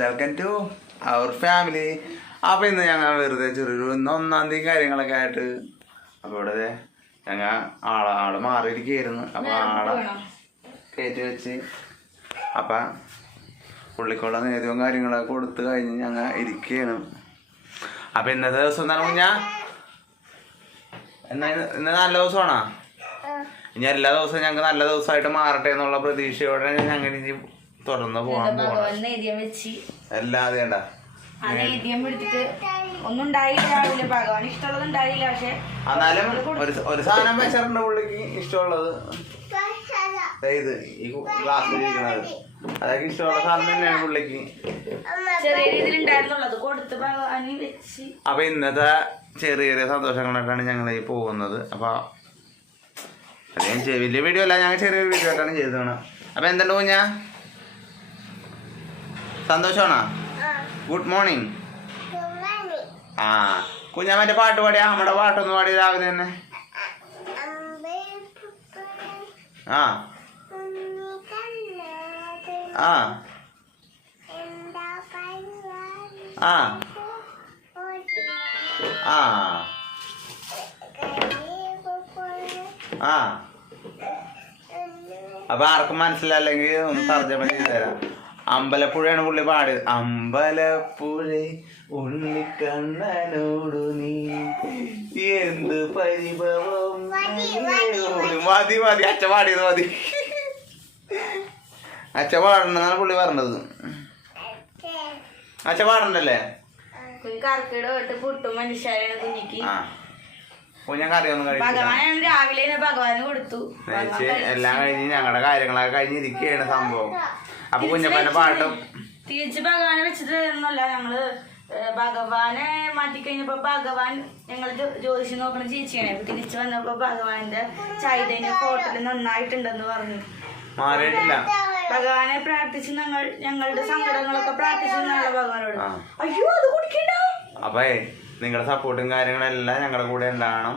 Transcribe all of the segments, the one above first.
Welcome to our family അപ്പോൾ ഇന്ന് ഞങ്ങൾ വെറുതെ ചെറിയൊരു ഒന്നാം തീയതി കാര്യങ്ങളൊക്കെ ആയിട്ട് അപ്പോൾ ഇവിടെ ഞങ്ങൾ ആളെ ആൾ മാറിയിരിക്കുകയായിരുന്നു. അപ്പോൾ ആളെ കയറ്റി വെച്ച് അപ്പൊ പുള്ളിക്കുള്ള നേതവും കാര്യങ്ങളൊക്കെ കൊടുത്തു കഴിഞ്ഞ് ഞങ്ങൾ ഇരിക്കുകയാണ്. അപ്പൊ ഇന്നത്തെ ദിവസം എന്താണ് കുഞ്ഞാ എന്നാ ഇന്ന് ഇന്ന് നല്ല ദിവസമാണോ? ഇനി എല്ലാ ദിവസവും ഞങ്ങൾക്ക് നല്ല ദിവസമായിട്ട് മാറട്ടെ എന്നുള്ള പ്രതീക്ഷയോടെ ഞങ്ങൾ ഇനി ഭഗവാൻ നേദ്യം വെച്ച്? അല്ലാതെ ഉണ്ടാ ആ നേദ്യം എടുത്തിട്ട് ഒന്നും ഉണ്ടായില്ല രാവിലെ. ഭഗവാൻ ഇഷ്ടമുള്ളത് ഉണ്ടായില്ല പക്ഷെ എന്നാലും ഒരു ഒരു സാധനം വെച്ചിട്ടുണ്ട് പുള്ളിക്ക് ഇഷ്ടമുള്ളത്. ഇത് ഈ ഗ്ലാസ്സിൽ ഇരിക്കണത് അതൊക്കെ ഇഷ്ടമുള്ള സാധനം തന്നെയാണ് പുള്ളിക്ക്. ചെറിയ രീതിയിൽ ഉണ്ടായിരുന്നുള്ളത് കൊടുത്ത് ഭഗവാന് വെച്ച്. അപ്പൊ ഇന്നത്തെ ചെറിയ ചെറിയ സന്തോഷങ്ങളായിട്ടാണ് ഞങ്ങൾ ഈ പോകുന്നത്. അപ്പൊ ചെ- വലിയ വീഡിയോ അല്ല ഞങ്ങൾ ചെറിയൊരു വീഡിയോ ആയിട്ടാണ് ചെയ്തത്. അപ്പൊ എന്തുണ്ട് കുഞ്ഞാ? സന്തോഷമാണോ ഗുഡ് മോർണിംഗ് ആ കുഞ്ഞാ പാട്ട് പാടിയാ? നമ്മുടെ പാട്ടൊന്ന് പാടി രാവിലെ തന്നെ. ആ. ആ. ആ. ആ. ആ. അപ്പൊ ആർക്കും മനസ്സിലല്ലെങ്കിൽ ഒന്ന് തർജമ ചെയ്തു തരാം. അമ്പലപ്പുഴയാണ് പുള്ളി പാടിയത് അമ്പലപ്പുഴ ഉണ്ണിക്കണ്ണനോടു നീ എന്ത് പരിഭവം? മതി മതി അച്ഛ പാടിയത് മതി. അച്ഛ പാടണ്ടെന്നാണ് പുള്ളി പറഞ്ഞത്. അച്ഛ പാടണ്ടല്ലേ? കുഞ്ഞൻ കറിയൊന്നും രാവിലെ ഭഗവാന് കൊടുത്തു. എല്ലാം കഴിഞ്ഞ് ഞങ്ങളുടെ കാര്യങ്ങളൊക്കെ കഴിഞ്ഞിരിക്കുകയാണ് സംഭവം. അപ്പൊ കുഞ്ഞപ്പന്റെ പാട്ടും. തിരിച്ച് ഭഗവാനെ വെച്ചിട്ട് ഒന്നുമല്ല ഞങ്ങൾ ഭഗവാനെ മാറ്റിക്കഴിഞ്ഞപ്പോ ഭഗവാൻ ഞങ്ങൾ ജ്യോതിഷം നോക്കണ ചേച്ചിയാണ്. തിരിച്ചു വന്നപ്പോ ഭഗവാന്റെ ചൈതന്യ ഫോട്ടോയിൽ നന്നായിട്ടുണ്ടെന്ന് പറഞ്ഞു. മാറിയിട്ടില്ല. ഭഗവാനെ പ്രാർത്ഥിച്ച് ഞങ്ങൾ ഞങ്ങളുടെ സങ്കടങ്ങളൊക്കെ പ്രാർത്ഥിച്ചു ഞങ്ങളെ ഭഗവാനോട്. അയ്യോ അത് കുടിക്കണ്ട. അപ്പേ നിങ്ങളുടെ സപ്പോർട്ടും കാര്യങ്ങളെല്ലാം ഞങ്ങളുടെ കൂടെ ഉണ്ടാവണം.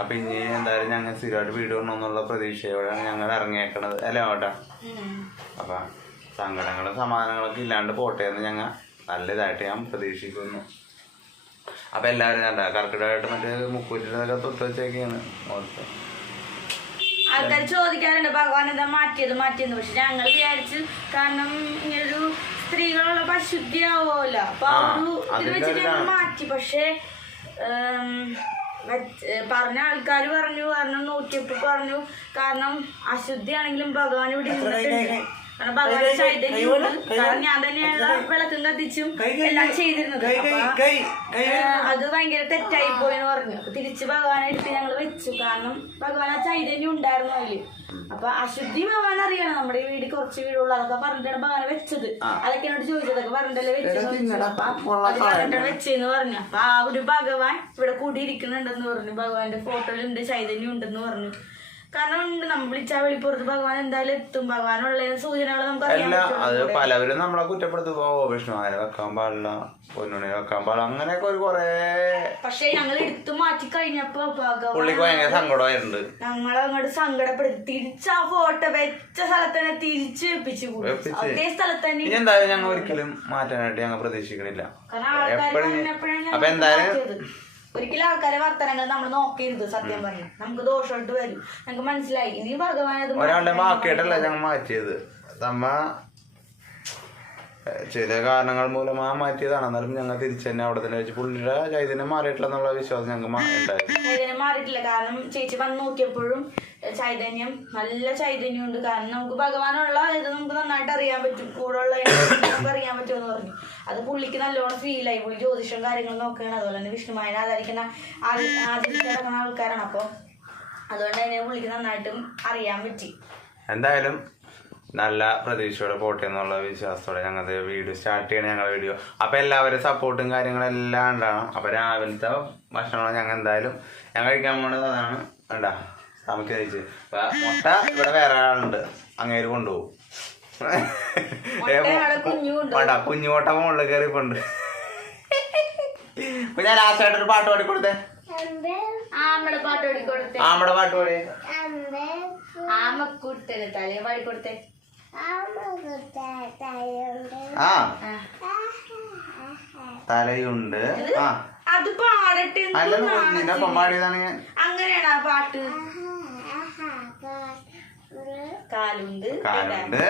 അപ്പൊ ഇനി എന്തായാലും ഞങ്ങൾ സ്ഥിരമായിട്ട് വീട് വരണമെന്നുള്ള പ്രതീക്ഷയോടെയാണ് ഞങ്ങൾ ഇറങ്ങിയേക്കണത്. അല്ലേ ഓട്ടാ അപ്പൊ. സങ്കടങ്ങളും സമാധാനങ്ങളൊക്കെ ഇല്ലാണ്ട് പോട്ടെ എന്ന് ഞങ്ങൾ നല്ല ഇതായിട്ട് ഞാൻ പ്രതീക്ഷിക്കുന്നു. അപ്പം എല്ലാവരും കണ്ട കർക്കിടകമായിട്ട് മറ്റേ മുക്കൂറ്റിലൊക്കെ തൊട്ട് വെച്ചേക്കാണ് ഓർത്ത് ആൾക്കാർ ചോദിക്കാറുണ്ട് ഭഗവാൻ എന്താ മാറ്റിയത് മാറ്റിയെന്ന്? പക്ഷെ ഞങ്ങൾ വിചാരിച്ച് കാരണം ഇങ്ങനൊരു സ്ത്രീകളുള്ള അശുദ്ധിയാവുമല്ലോ അപ്പൊ ആ ഒരു ഇത് വെച്ചിട്ട് ഞങ്ങൾ. മാറ്റി. പക്ഷെ പറഞ്ഞ ആൾക്കാർ പറഞ്ഞു കാരണം നോക്കിയപ്പോ പറഞ്ഞു. കാരണം അശുദ്ധിയാണെങ്കിലും ഭഗവാൻ ഇവിടെ കാരണം ഞാൻ തന്നെയാണ് വിളക്കും കത്തിച്ചും എല്ലാം ചെയ്തിരുന്നത്. അത് ഭയങ്കര തെറ്റായി പോയി എന്ന് പറഞ്ഞു തിരിച്ച് ഭഗവാനെ ഞങ്ങൾ വെച്ചു. കാരണം ഭഗവാൻ ആ ചൈതന്യം ഉണ്ടായിരുന്നു അതിൽ. അപ്പൊ അശുദ്ധി ഭഗവാൻ അറിയണം. നമ്മുടെ ഈ വീട് കുറച്ച് വീടുള്ളൂ. അതൊക്കെ പറഞ്ഞിട്ടാണ് ഭഗവാനെ വെച്ചത്. അതൊക്കെ എന്നോട് ചോദിച്ചതൊക്കെ പറഞ്ഞിട്ടല്ലേ വെച്ചത്? വെച്ചെന്ന് പറഞ്ഞു. അപ്പൊ ആ ഒരു ഭഗവാൻ ഇവിടെ കൂടിയിരിക്കുന്നുണ്ടെന്ന് പറഞ്ഞു. ഭഗവാന്റെ ഫോട്ടോയിലുണ്ട് ചൈതന്യം ഉണ്ടെന്ന് പറഞ്ഞു. കാരണം ഉണ്ട്. നമ്മൾ വിളിച്ചാൽ വെളിപ്പുറത്ത് ഭഗവാൻ എന്തായാലും എത്തും. ഭഗവാനുള്ള സൂചനകൾ നമുക്ക് അല്ല അത് പലവരും നമ്മളെ കുറ്റപ്പെടുത്തുമ്പോ വെക്കാൻ പാടില്ല. പൊന്നുണി വെക്കാൻ പാടില്ല. അങ്ങനെയൊക്കെ ഒരു കൊറേ പക്ഷെ ഞങ്ങൾ എടുത്തു മാറ്റി കഴിഞ്ഞപ്പോ പുള്ളിക്ക് ഭയങ്കര സങ്കടമായിട്ടുണ്ട്. ഞങ്ങളങ്ങോട്ട് സങ്കടപ്പെടുത്തി. തിരിച്ച് ആ ഫോട്ടോ വെച്ച സ്ഥലത്ത് തന്നെ തിരിച്ചു വെപ്പിച്ചു. അതേ സ്ഥലത്ത് തന്നെ ഇനി എന്തായാലും ഞങ്ങൾ ഒരിക്കലും മാറ്റാനായിട്ട് ഞങ്ങൾ പ്രതീക്ഷിക്കണില്ല. എപ്പോഴും അപ്പൊ എന്തായാലും. ഒരിക്കലും ആൾക്കാരെ വർത്തനങ്ങൾ നമ്മൾ നോക്കരുത് സത്യം പറഞ്ഞു. നമുക്ക് ദോഷമായിട്ട് വരും. നമുക്ക് മനസ്സിലായി. ഇനി ഭഗവാൻ അത് മാറ്റിയത്? നമ്മ ചില കാരണങ്ങൾ മൂലം ആ മാറ്റിയതാണ്. എന്നാലും ഞങ്ങൾ തിരിച്ചു തന്നെ അവിടെ തന്നെ വെച്ച് പുള്ളിയുടെ ചൈതന്യം മാറിയിട്ടില്ല എന്നുള്ള വിശ്വാസം ഞങ്ങൾക്ക് ഉണ്ടായിരുന്നു. ചൈതന്യം മാറിയിട്ടില്ല. കാരണം ചേച്ചി വന്ന് നോക്കിയപ്പോഴും ചൈതന്യം നല്ല ചൈതന്യം ഉണ്ട് കാരണം നമുക്ക് ഭഗവാനുള്ള ഇത് നമുക്ക് നന്നായിട്ട് അറിയാൻ പറ്റും. കൂടെ ഉള്ള നമുക്ക് അറിയാൻ പറ്റുമെന്ന് പറഞ്ഞു. അത് പുള്ളിക്ക് നല്ലോണം ഫീലായി പുള്ളി ജ്യോതിഷം കാര്യങ്ങൾ നോക്കുകയാണ്. അതുപോലെ തന്നെ വിഷ്ണുമായനെ ആദരിക്കുന്ന ആദി- ആൾക്കാരാണ്. അപ്പോൾ അതുകൊണ്ട് തന്നെ പുള്ളിക്ക് നന്നായിട്ടും അറിയാൻ പറ്റി. എന്തായാലും നല്ല പ്രതീക്ഷയോടെ പോട്ടെ എന്നുള്ള വിശ്വാസത്തോടെ ഞങ്ങളുടെ വീഡിയോ സ്റ്റാർട്ട് ചെയ്യണ ഞങ്ങളുടെ വീഡിയോ അപ്പം എല്ലാവരും സപ്പോർട്ടും കാര്യങ്ങളും എല്ലാം ഉണ്ടാവണം. അപ്പം രാവിലത്തെ ഭക്ഷണം ഞങ്ങൾ എന്തായാലും ഞങ്ങൾ കഴിക്കാൻ പോണത് അതാണ്. ഉണ്ടാ നമുക്ക് കഴിച്ച്. മുട്ട ഇവിടെ വേറെ ആളുണ്ട്. അങ്ങേര് കൊണ്ടുപോകും. വേണ്ട കുഞ്ഞുമുട്ട മുകളിൽ കയറിപ്പോണ്ട് ഞാൻ ലാസ്റ്റ് ആയിട്ട് ഒരു പാട്ട് പാടി കൊടുത്തേ ആമ്മയുടെ പാട്ട് പാടി കൊടുത്തേ ആമ്മടെ പാട്ട് പാടി ആമക്കൂട്ടന് തലേ പാടി കൊടുത്തേ ആ. ആ. തലയുണ്ട്. ആ. അത് പാടട്ടെ അല്ല നിന്റെ ഒപ്പം പാടിയതാണ് ഞാൻ. അങ്ങനെയാണ് ആ പാട്ട്? കാലുണ്ട്. കാലുണ്ട്.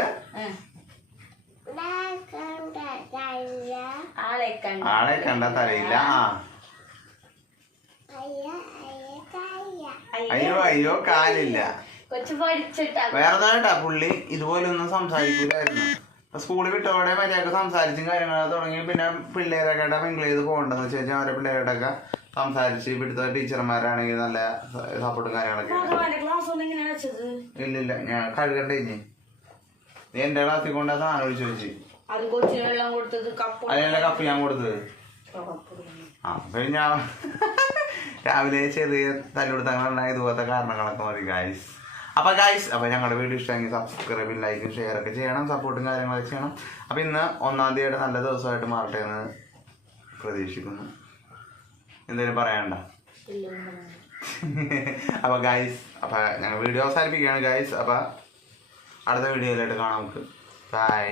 ആളെ കണ്ട. ആളെ കണ്ട തലയില്ല. ആ. അയ്യോ അയ്യോ കാലില്ല. കൊച്ചു പഠിച്ചിട്ടാ വേറെ പുള്ളി ഇതുപോലെ ഒന്നും സംസാരിക്കൂലായിരുന്നു അപ്പൊ സ്കൂളിൽ വിട്ടോടെ മര്യാദയ്ക്ക് സംസാരിച്ചും കാര്യങ്ങളൊക്കെ തുടങ്ങി. പിന്നെ പിള്ളേരൊക്കെ പെൺപിള്ളേത് പോകണ്ടെന്ന് വെച്ച് കഴിഞ്ഞാൽ അവരെ പിള്ളേരോടൊക്കെ സംസാരിച്ച് ഇവിടുത്തെ ടീച്ചർമാരാണെങ്കിൽ നല്ല സപ്പോർട്ടും കാര്യങ്ങളൊക്കെ. ഇല്ല ഇല്ല ഞാൻ കഴുകണ്ടേ ഇനി. നീ എന്റെ ക്ലാസ്സിൽ കൊണ്ടാ സാധനം ഒഴിച്ചു വെച്ച്. അതിനുള്ള കപ്പ് ഞാൻ കൊടുത്തത്. ആ അപ്പൊ ഞാൻ രാവിലെ ചെറിയ തല്ലുകൊടുത്തങ്ങളുള്ള ഇതുപോലത്തെ കാരണങ്ങളൊക്കെ മതി ഗായ്സ് അപ്പൊ ഗൈസ് അപ്പൊ ഞങ്ങളുടെ വീഡിയോ ഇഷ്ടമെങ്കിൽ സബ്സ്ക്രൈബും ലൈക്കും ഷെയർ ഒക്കെ ചെയ്യണം സപ്പോർട്ടും കാര്യങ്ങളൊക്കെ ചെയ്യണം. അപ്പൊ ഇന്ന് ഒന്നാം തീയതി നല്ല ദിവസമായിട്ട് മാറട്ടെ എന്ന് പ്രതീക്ഷിക്കുന്നു. എന്തെങ്കിലും പറയണ്ട അപ്പൊ ഗൈസ് അപ്പൊ ഞങ്ങൾ വീഡിയോ അവസാനിപ്പിക്കുകയാണ് ഗൈസ് അപ്പൊ അടുത്ത വീഡിയോയിലായിട്ട് കാണാം നമുക്ക്. ബൈ